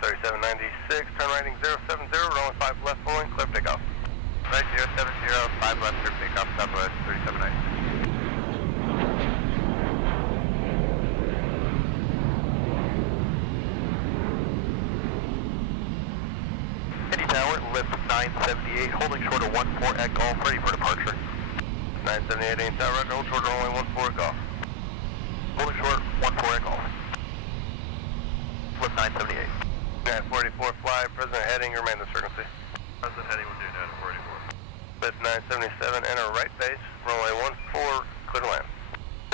Southwest 3796, turn righting 070, runway 5 left, following, clear for takeoff. Right 070, 5 left, clear for takeoff, Southwest 3796. Tower, lift 978, holding short of 14 at Golf, ready for departure. 978 Indian Tower, hold short runway 14 golf. Holding short 14 at Golf. Lift 978. United 44, fly, President heading, remain the frequency. President heading with United 44. Lift 977, enter right base, runway 14, clear to land.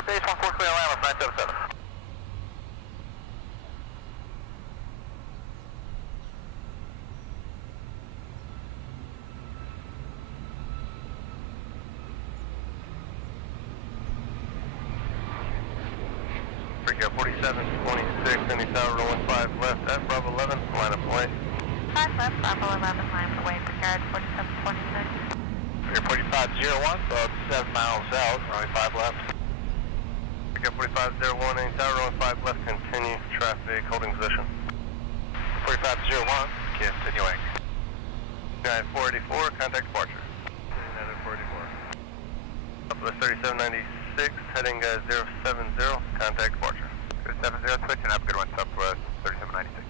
Base 14, clear to land with 977. Freakout 47, 26, Indian Tower, runway 5 left, at Bravo 11, line up away. 5 left, Bravo 11, line for wave, regard 4726. You're 4501, so 7 miles out, runway 5 left. Freakout 4501, Indian Tower, runway 5 left, continue traffic, holding position. 4501, continuing. United 484, contact departure. United 44. Southwest 3796, heading 070, contact departure. 070, switch and have a good one, Southwest 3796.